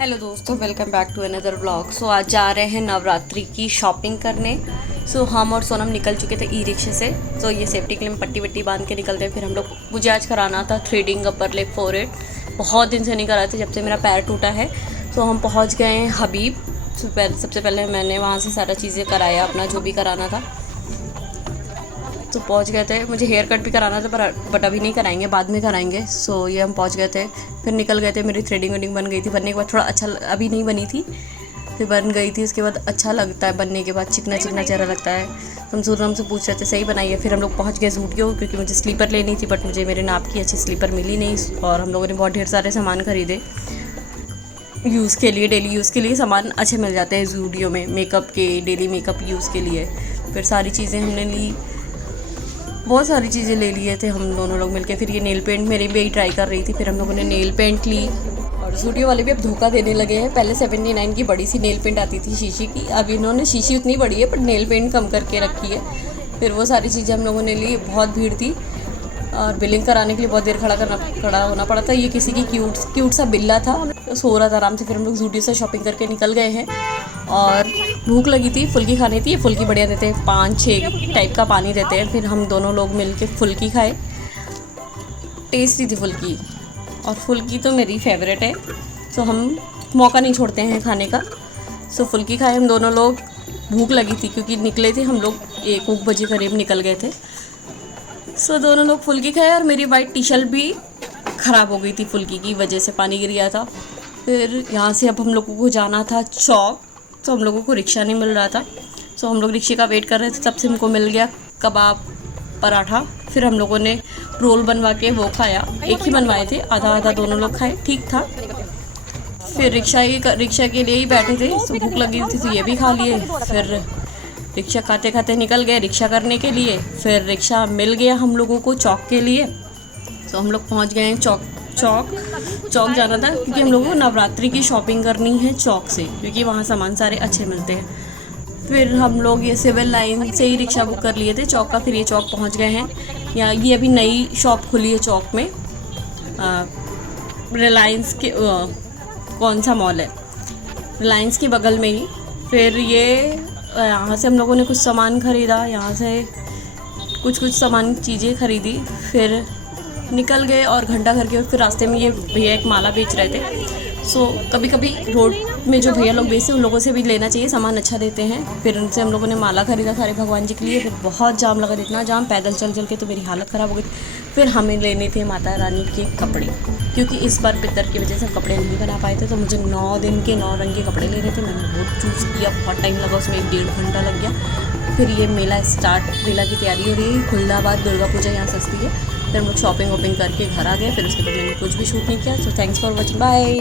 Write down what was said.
Hello दोस्तों, welcome back to another blog. So आज जा रहे हैं नवरात्रि की शॉपिंग करने। सो हम और सोनम निकल चुके थे ई रिक्शे से। तो ये सेफ्टी के लिए पट्टी वट्टी बांध के निकलते हैं। फिर हम लोग, मुझे आज कराना था थ्रेडिंग अपर लिप फोरहेड। बहुत दिन से नहीं कराए थे, जब से मेरा पैर टूटा है। तो हम पहुँच गए हैं हबीब। सबसे पहले मैंने वहाँ से सारा चीज़ें कराया, अपना जो भी कराना था। तो पहुंच गए थे। मुझे हेयर कट भी कराना था बट अभी नहीं कराएंगे, बाद में कराएंगे। सो ये हम पहुंच गए थे। फिर निकल गए थे। मेरी थ्रेडिंग वेडिंग बन गई थी। बनने के बाद थोड़ा अच्छा, अभी नहीं बनी थी, फिर बन गई थी। उसके बाद अच्छा लगता है बनने के बाद, चिकना चिकना चेहरा लगता है। तो हम सूरम से पूछ रहे थे सही बनाई है। फिर हम लोग पहुँच गए ज़ूडियो, क्योंकि मुझे स्लीपर लेनी थी, बट मुझे मेरे नाप की अच्छी स्लीपर मिली नहीं। और हम लोगों ने बहुत ढेर सारे सामान खरीदे यूज़ के लिए। डेली यूज़ के लिए सामान अच्छे मिल जाते हैं ज़ूडियो में, मेकअप के, डेली मेकअप यूज़ के लिए। फिर सारी चीज़ें हमने ली, बहुत सारी चीज़ें ले लिए थे हम दोनों लोग मिलके। फिर ये नेल पेंट मेरी भी ट्राई कर रही थी, फिर हम लोगों ने नेल पेंट ली। और ज़ूडियो वाले भी अब धोखा देने लगे हैं। पहले 79 की बड़ी सी नेल पेंट आती थी शीशी की, अब इन्होंने शीशी उतनी बड़ी है पर नेल पेंट कम करके रखी है। फिर वो सारी चीज़ें हम लोगों ने ली। बहुत भीड़ थी और बिलिंग कराने के लिए बहुत देर खड़ा होना पड़ा था। ये किसी की क्यूट सा बिल्ला था, तो सो रहा था आराम से। फिर हम लोग ज़ूडियो से शॉपिंग करके निकल गए हैं। और भूख लगी थी, फुल्की खानी थी। ये फुल्की बढ़िया देते हैं, 5-6 टाइप का पानी देते हैं। फिर हम दोनों लोग मिल के फुल्की खाए। टेस्टी थी फुल्की, और फुल्की तो मेरी फेवरेट है। सो हम मौका नहीं छोड़ते हैं खाने का। सो फुल्की खाए हम दोनों लोग। भूख लगी थी क्योंकि निकले थे हम लोग 1 बजे करीब निकल गए थे। सो दोनों लोग फुल्की खाए। और मेरी वाइट टी शर्ट भी ख़राब हो गई थी फुल्की की वजह से, पानी गिर गया था। फिर यहाँ से अब हम लोगों को जाना था चौक। तो हम लोगों को रिक्शा नहीं मिल रहा था। सो हम लोग रिक्शे का वेट कर रहे थे, तब से हमको मिल गया कबाब पराठा। फिर हम लोगों ने रोल बनवा के वो खाया। एक ही बनवाए थे, आधा आधा दोनों लोग खाए, ठीक था। फिर रिक्शा के लिए ही बैठे थे। सो भूख लगी थी तो ये भी खा लिए। फिर रिक्शा खाते खाते निकल गए रिक्शा करने के लिए। फिर रिक्शा मिल गया हम लोगों को चौक के लिए। तो हम लोग पहुंच गए हैं चौक जाना था, क्योंकि हम लोगों को नवरात्रि की शॉपिंग करनी है चौक से, क्योंकि वहाँ सामान सारे अच्छे मिलते हैं। फिर हम लोग ये सिविल लाइन से ही रिक्शा बुक कर लिए थे चौक का। फिर ये चौक पहुँच गए हैं। यहाँ ये अभी नई शॉप खुली है चौक में, रिलायंस के कौन सा मॉल है, रिलायंस के बगल में ही। फिर ये यहाँ से हम लोगों ने कुछ सामान ख़रीदा, यहाँ से कुछ सामान चीज़ें ख़रीदी। फिर निकल गए और घंटा घर के। फिर रास्ते में ये भैया एक माला बेच रहे थे। सो कभी कभी रोड में जो भैया लोग बेचते हैं उन लोगों से भी लेना चाहिए, सामान अच्छा देते हैं। फिर उनसे हम लोगों ने माला ख़रीदा सारे भगवान जी के लिए। फिर बहुत जाम लगा, इतना जाम, पैदल चल के तो मेरी हालत ख़राब हो गई। फिर हमें लेने थे माता रानी के कपड़े, क्योंकि इस बार पितर की वजह से कपड़े नहीं बना पाए थे। तो मुझे 9 दिन के 9 रंग के कपड़े लेने थे। मैंने वो चूज़ किया, बहुत टाइम लगा उसमें, 1-1.5 घंटा लग गया। फिर ये मेला मेला की तैयारी हो रही है। खुल्दाबाद दुर्गा पूजा यहाँ सस्ती है। फिर हम लोग शॉपिंग वॉपिंग करके घर आ गए। फिर उसके बाद मैंने कुछ भी शूट नहीं किया। So thanks for watching, bye.